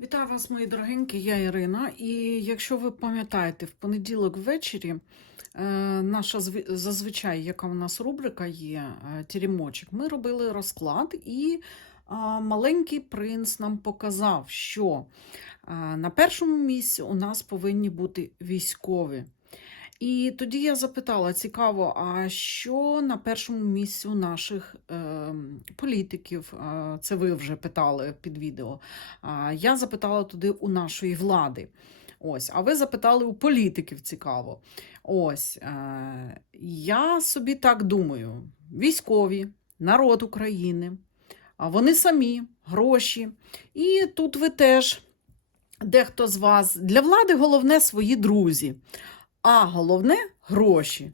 Вітаю вас, мої дорогенькі, я Ірина. І якщо ви пам'ятаєте, в понеділок ввечері е, наша зв- зазвичай, яка у нас рубрика є, е, Тірімочок, ми робили розклад, і е, маленький принц нам показав, що на першому місці у нас повинні бути військові. І тоді я запитала: цікаво, а що на першому місці у наших е, політиків? Це ви вже питали під відео. Я запитала туди у нашої влади. Ось, а ви запитали у політиків цікаво. Ось, е, я собі так думаю: військові, народ України, вони самі, гроші. І тут ви теж, дехто з вас, для влади головне свої друзі, а головне гроші.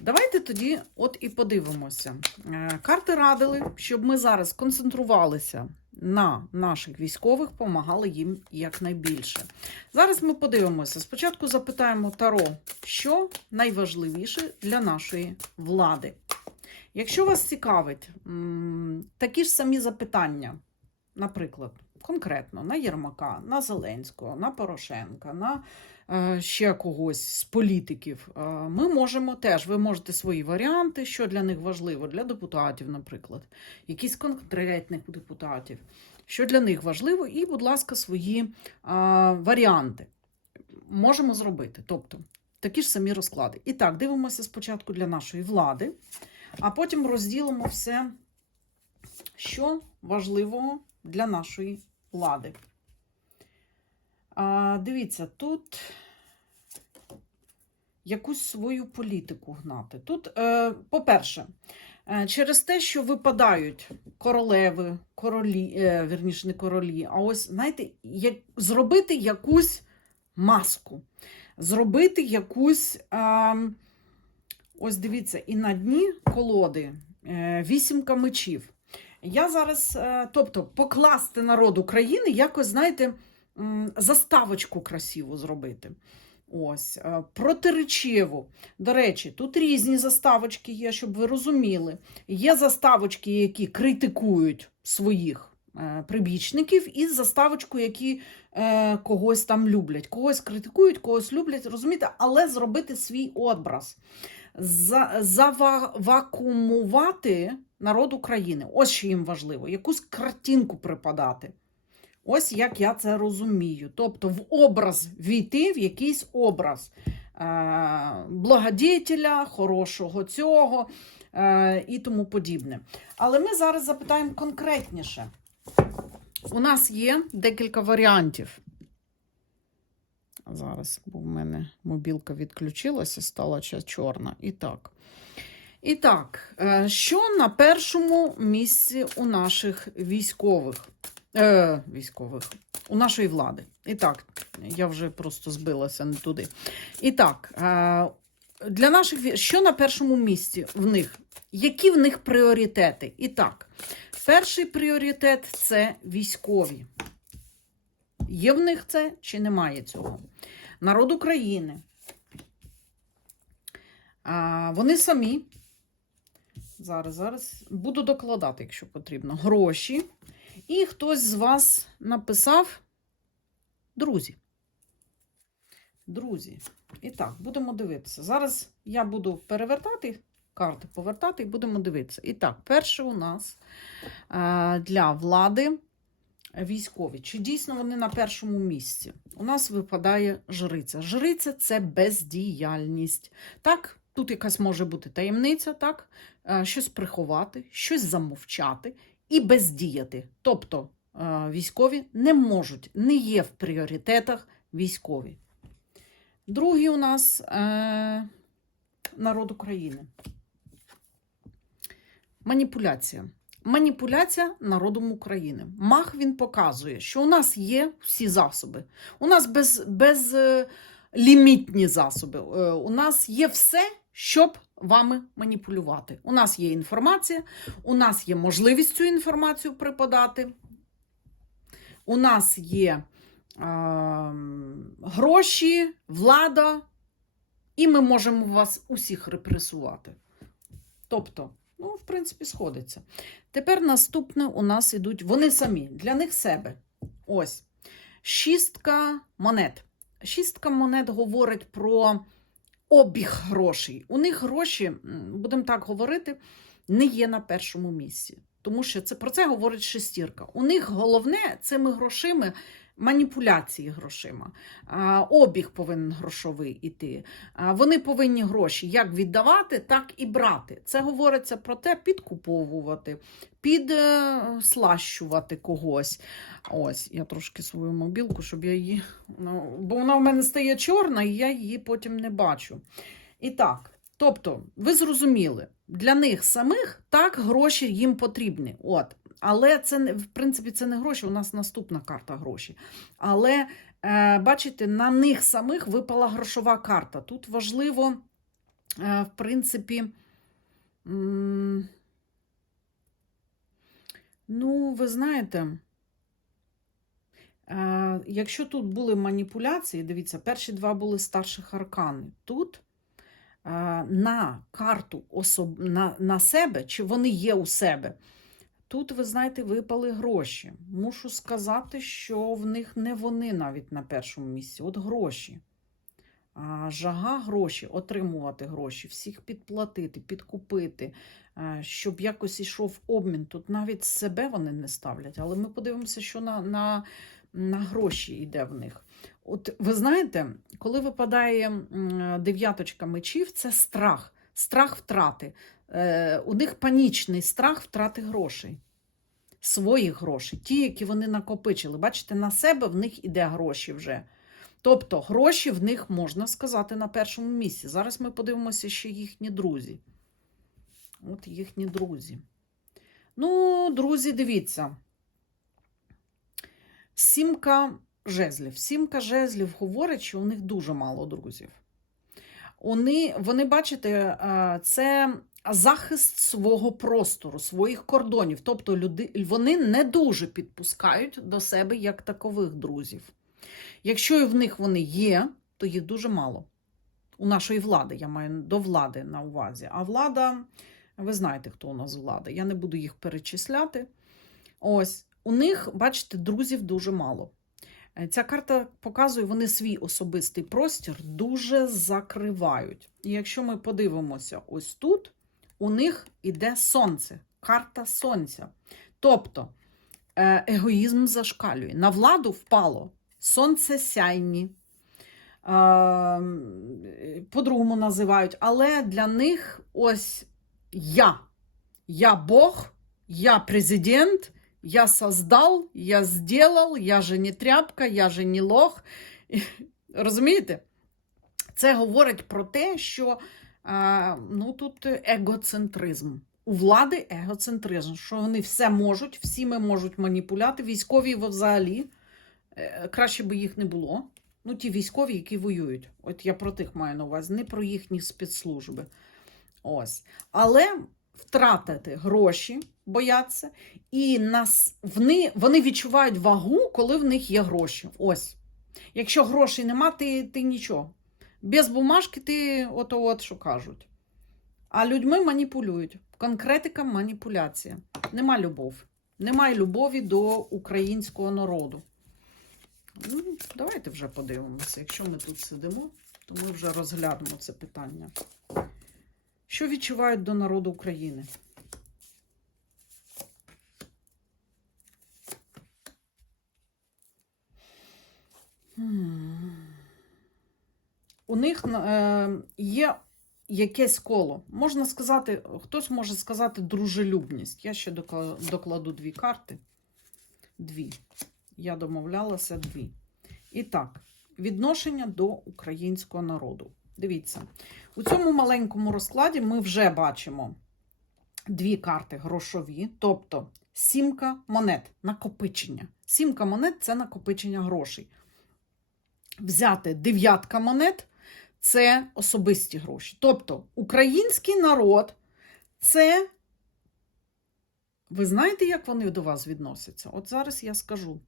Давайте тоді от і подивимося. Е, Карти радили, щоб ми зараз концентрувалися на наших військових, допомагали їм якнайбільше. Зараз ми подивимося. Спочатку запитаємо Таро, що найважливіше для нашої влади. Якщо вас цікавить такі ж самі запитання, наприклад, конкретно на Єрмака, на Зеленського, на Порошенка, на ще когось з політиків, е, ми можемо теж, ви можете свої варіанти, що для них важливо, для депутатів, наприклад, якісь конкретних депутатів, що для них важливо, і, будь ласка, свої е, варіанти можемо зробити. Тобто такі ж самі розклади. І так, дивимося спочатку для нашої влади, а потім розділимо все, що важливого для нашої влади. А, дивіться, тут якусь свою політику гнати. Тут, е, по-перше, е, через те, що випадають королеви, королі, е, вірніше, не королі, а ось, знаєте, як, зробити якусь маску, зробити якусь. Е, ось дивіться, і на дні колоди вісімка мечів. Я зараз, тобто, покласти народ України, якось, знаєте, заставочку красиву зробити. Ось, е, протиречиву. До речі, тут різні заставочки є, щоб ви розуміли. Є заставочки, які критикують своїх е, прибічників, і заставочку, які е, когось там люблять. Когось критикують, когось люблять, розумієте, але зробити свій образ. За, завакуумувати народ України. Ось що їм важливо, якусь картинку припадати. Ось як я це розумію. Тобто в образ війти в якийсь образ е, благодетеля, хорошого цього е, і тому подібне. Але ми зараз запитаємо конкретніше. У нас є декілька варіантів. Зараз, бо в мене мобілка відключилася, стала чорна. І так. І так, е, що на першому місці у наших військових? Е, військових, у нашої влади. І так, я вже просто збилася не туди. І так, е, для наших що на першому місці в них? Які в них пріоритети? І так, перший пріоритет це військові. Є в них це чи немає цього? Народ України. А, вони самі. Зараз, зараз буду докладати, якщо потрібно. Гроші. І хтось з вас написав друзі. Друзі. І так, будемо дивитися. Зараз я буду перевертати карти, повертати і будемо дивитися. І так, перше у нас е, для влади військові. Чи дійсно вони на першому місці? У нас випадає жриця. Жриця це бездіяльність. Так, тут якась може бути таємниця, так? Е, щось приховати, щось замовчати і бездіяти. Тобто е, військові не можуть, не є в пріоритетах військові. Другий у нас е, народ України. Маніпуляція. Маніпуляція народом України. Мах він показує, що у нас є всі засоби. У нас без, без е, лімітні засоби. Е, у нас є все, щоб вами маніпулювати. У нас є інформація, у нас є можливість цю інформацію преподати. У нас є е, гроші, влада, і ми можемо вас усіх репресувати. Тобто, ну, в принципі, сходиться. Тепер наступне у нас ідуть вони самі, для них себе. Ось. Шістка монет. Шістка монет говорить про обіг грошей. У них гроші, будемо так говорити, не є на першому місці. Тому що це про це говорить шестірка. У них головне цими грошима маніпуляції грошима. Обіг повинен грошовий іти. Вони повинні гроші як віддавати, так і брати. Це говориться про те, підкуповувати, підслащувати когось. Ось, я трошки свою мобілку, щоб я її. Ну, бо вона в мене стає чорна, і я її потім не бачу. І так, тобто, ви зрозуміли, для них самих так гроші їм потрібні. От. Але це в принципі це не гроші. У нас наступна карта гроші. Але е, бачите, на них самих випала грошова карта. Тут важливо, е, в принципі, ну, ви знаєте. Е, Якщо тут були маніпуляції, дивіться, перші два були старших аркани. Тут на карту особ... на, на себе, чи вони є у себе. Тут, ви знаєте, випали гроші. Мушу сказати, що в них не вони навіть на першому місці, от гроші. А, жага гроші, отримувати гроші, всіх підплатити, підкупити, е, щоб якось ішов обмін. Тут навіть себе вони не ставлять, але ми подивимося, що на, на, на гроші йде в них. От ви знаєте, коли випадає дев'яточка мечів, це страх, страх втрати. Е, у них панічний страх втрати грошей. Своїх грошей, ті, які вони накопичили. Бачите, на себе в них іде гроші вже. Тобто гроші в них можна сказати на першому місці. Зараз ми подивимося ще їхні друзі. От їхні друзі. Ну, друзі, дивіться. Сімка жезлів. Сімка жезлів говорить, що у них дуже мало друзів. Вони, вони бачите, е, це захист свого простору, своїх кордонів. Тобто люди, вони не дуже підпускають до себе як такових друзів. Якщо і в них вони є, то їх дуже мало. У нашої влади, я маю до влади на увазі. А влада, ви знаєте, хто у нас влада. Я не буду їх перечисляти. Ось, у них, бачите, друзів дуже мало. Е, Ця карта показує, вони свій особистий простір дуже закривають. І якщо ми подивимося ось тут, у них іде сонце, карта сонця. Тобто е, егоїзм зашкалює. На владу впало сонце сяйні, е, по-другому називають, але для них ось я. Я Бог, я президент, я создал, я сделал, я же не тряпка, я же не лох. Розумієте? Це говорить про те, що ну, тут егоцентризм. У влади егоцентризм, що вони все можуть, всіми можуть маніпуляти. Військові взагалі е, краще би їх не було. Ну, ті військові, які воюють. От я про тих маю на увазі, не про їхні спецслужби. Ось. Але втратити гроші бояться, і нас, вони, вони відчувають вагу, коли в них є гроші. Ось. Якщо грошей нема, ти, ти нічого. Без бумажки ти ото от що кажуть. А людьми маніпулюють. Конкретика маніпуляція. Нема любов. Немає любові до українського народу. Ну, давайте вже подивимося. Якщо ми тут сидимо, то ми вже розглянемо це питання. Що відчувають до народу України? Хм. У них е, є якесь коло. Можна сказати, хтось може сказати дружелюбність. Я ще докладу дві карти. Дві. Я домовлялася дві. І так, відношення до українського народу. Дивіться, у цьому маленькому розкладі ми вже бачимо дві карти грошові, тобто сімка монет, накопичення. Сімка монет це накопичення грошей. Взяти дев'ятка монет це особисті гроші. Тобто український народ це. Ви знаєте, як вони до вас відносяться? От зараз я скажу.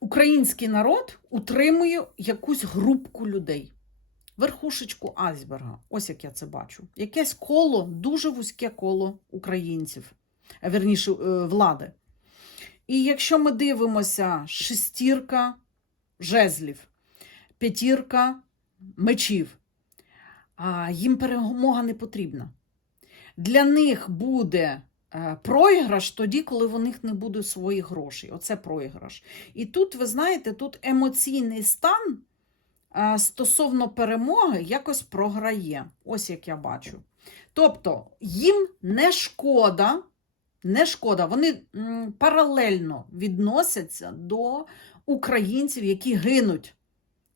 Український народ утримує якусь групку людей. Верхушечку айсберга. Ось як я це бачу. Якесь коло, дуже вузьке коло українців, а вірніше, е, влади. І якщо ми дивимося шестірка жезлів, п'ятірка мечів, а їм перемога не потрібна. Для них буде е, програш тоді, коли в них не буде своїх грошей. Оце програш. І тут, ви знаєте, тут емоційний стан е, стосовно перемоги якось програє. Ось як я бачу. Тобто їм не шкода, не шкода, вони паралельно відносяться до українців, які гинуть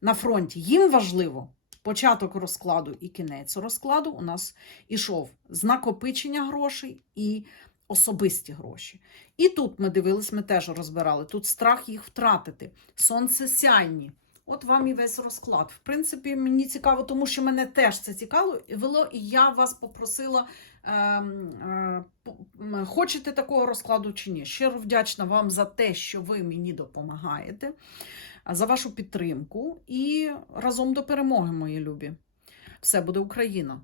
на фронті. Їм важливо початок розкладу і кінець розкладу у нас ішов з накопичення грошей і особисті гроші. І тут ми дивились, ми теж розбирали. Тут страх їх втратити. Сонце сяйні. От вам і весь розклад. В принципі, мені цікаво, тому що мене теж це цікавило, і я вас попросила, е, е, хочете такого розкладу чи ні. Щиро вдячна вам за те, що ви мені допомагаєте, за вашу підтримку і разом до перемоги, мої любі. Все буде Україна!